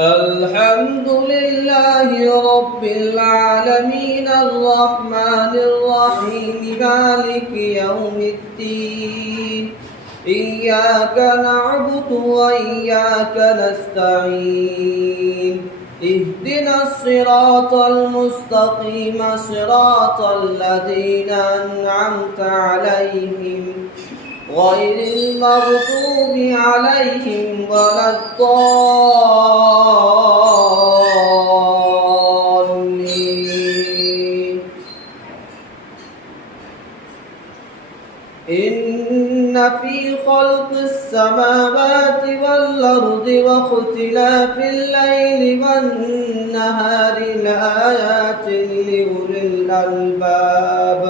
الحمد لله رب العالمين الرحمن الرحيم مالك يوم الدين إياك نعبد وإياك نستعين اهدنا الصراط المستقيم صراط الذين أنعمت عليهم غير المغضوب عليهم ولا الضالين. إن في خلق السماوات والأرض واختلاف الليل والنهار لآيات لأولي الألباب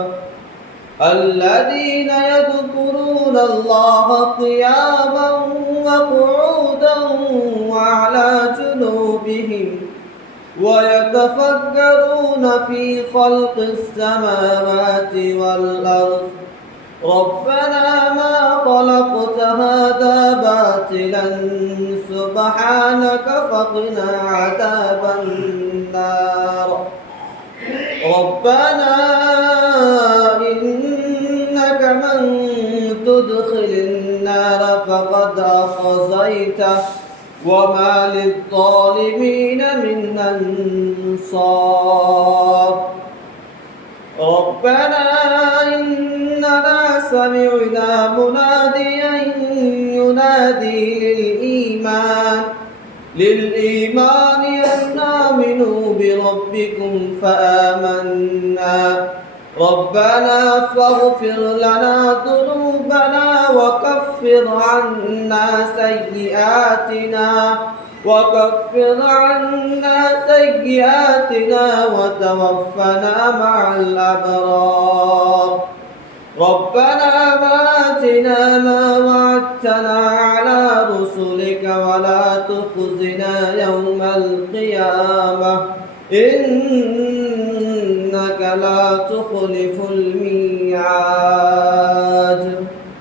الذين يذكرون الله قياما وقعودا وعلى جنوبهم ويتفكرون في خلق السماوات والأرض ربنا ما خلقت هذا باطلا سبحانك فقنا عذاب النار. ربنا إنك من تدخل النار فقد أخزيته وما للظالمين من أنصار. ربنا إننا سمعنا مناديا ينادي للإيمان أن آمنوا بربكم فآمنا. ربنا فاغفر لنا ذنوبنا وكفر عنا سيئاتنا وتوفنا مع الأبرار. ربنا وآتنا ما وعدتنا على رسلك ولا تخزنا يوم القيامة إنك لا تخلف الميعاد.